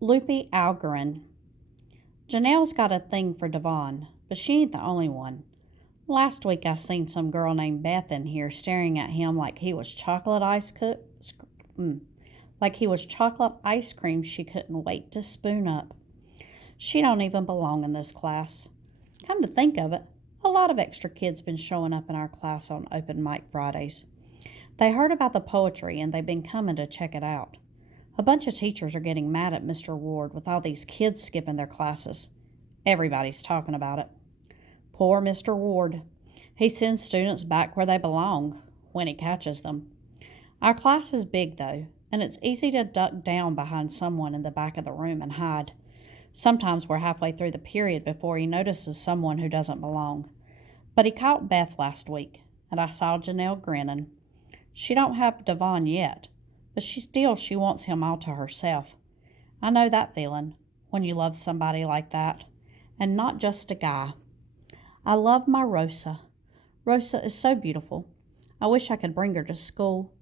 Lupe Algarin. Janelle's got a thing for Devon, but she ain't the only one. Last week I seen some girl named Beth in here staring at him like he was chocolate ice cream she couldn't wait to spoon up. She don't even belong in this class. Come to think of it, a lot of extra kids been showing up in our class on open mic Fridays. They heard about the poetry and they've been coming to check it out. A bunch of teachers are getting mad at Mr. Ward with all these kids skipping their classes. Everybody's talking about it. Poor Mr. Ward. He sends students back where they belong, when he catches them. Our class is big, though, and it's easy to duck down behind someone in the back of the room and hide. Sometimes we're halfway through the period before he notices someone who doesn't belong. But he caught Beth last week, and I saw Janelle grinning. She don't have Devon yet, but she wants him all to herself. I know that feeling, when you love somebody like that, and not just a guy. I love my Rosa. Rosa is so beautiful. I wish I could bring her to school.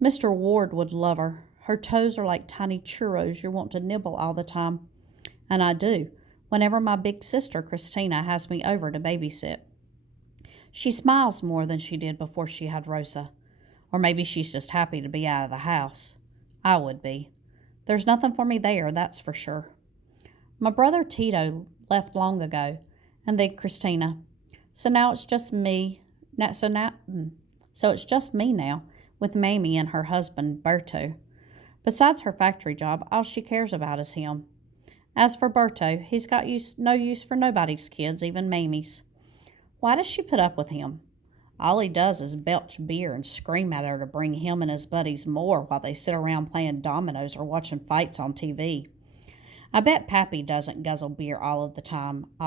Mr. Ward would love her. Her toes are like tiny churros you want to nibble all the time. And I do, whenever my big sister Christina has me over to babysit. She smiles more than she did before she had Rosa. Or maybe she's just happy to be out of the house. I would be. There's nothing for me there, that's for sure. My brother Tito left long ago, and then Christina. So it's just me now, with Mamie and her husband, Berto. Besides her factory job, all she cares about is him. As for Berto, he's got no use for nobody's kids, even Mamie's. Why does she put up with him? All he does is belch beer and scream at her to bring him and his buddies more while they sit around playing dominoes or watching fights on TV. I bet Pappy doesn't guzzle beer all of the time, I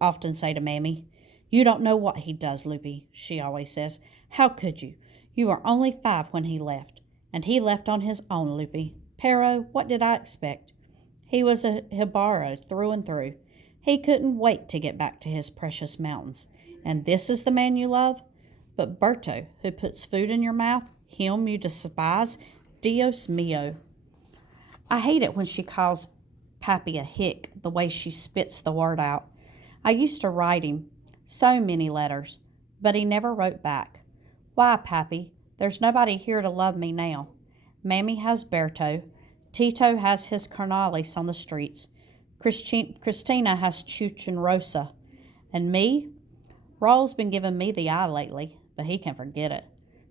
often say to Mammy. You don't know what he does, Lupe, she always says. How could you? You were only 5 when he left, and he left on his own, Lupe. Pero, what did I expect? He was a Hibaro through and through. He couldn't wait to get back to his precious mountains. And this is the man you love? But Berto, who puts food in your mouth, him you despise? Dios mio. I hate it when she calls Pappy a hick, the way she spits the word out. I used to write him so many letters, but he never wrote back. Why, Pappy? There's nobody here to love me now. Mammy has Berto. Tito has his Carnales on the streets. Christina has Chooch and Rosa. And me? Raul's been giving me the eye lately, but he can forget it.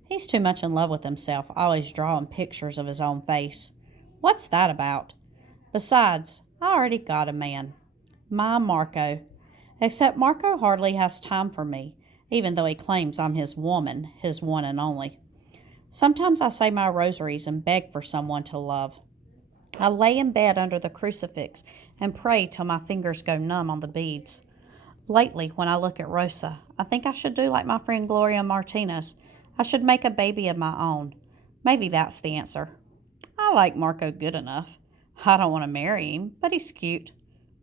He's too much in love with himself, always drawing pictures of his own face. What's that about? Besides, I already got a man. My Marco. Except Marco hardly has time for me, even though he claims I'm his woman, his one and only. Sometimes I say my rosaries and beg for someone to love. I lay in bed under the crucifix and pray till my fingers go numb on the beads. Lately, when I look at Rosa, I think I should do like my friend Gloria Martinez. I should make a baby of my own. Maybe that's the answer. I like Marco good enough. I don't want to marry him, but he's cute.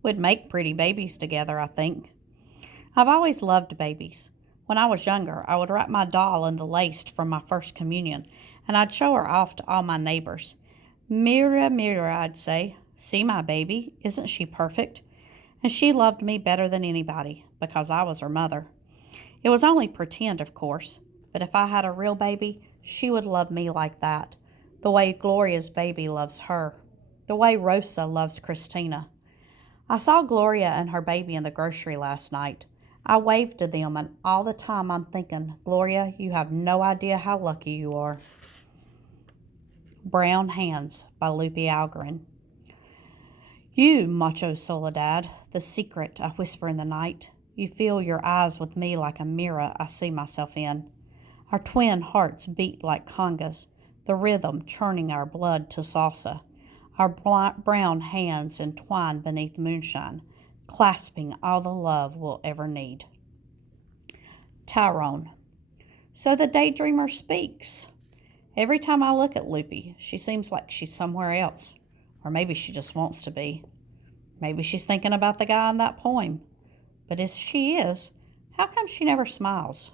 We'd make pretty babies together, I think. I've always loved babies. When I was younger, I would wrap my doll in the lace from my first communion, and I'd show her off to all my neighbors. Mira, Mira, I'd say, see my baby, isn't she perfect? And she loved me better than anybody, because I was her mother. It was only pretend, of course, but if I had a real baby, she would love me like that, the way Gloria's baby loves her, the way Rosa loves Christina. I saw Gloria and her baby in the grocery last night. I waved to them, and all the time I'm thinking, Gloria, you have no idea how lucky you are. Brown Hands by Lupe Algarin. You, macho soledad, the secret I whisper in the night. You fill your eyes with me like a mirror I see myself in. Our twin hearts beat like congas, the rhythm churning our blood to salsa. Our brown hands entwined beneath moonshine, clasping all the love we'll ever need. Tyrone. So the daydreamer speaks. Every time I look at Lupe, she seems like she's somewhere else. Or maybe she just wants to be. Maybe she's thinking about the guy in that poem. But if she is, how come she never smiles?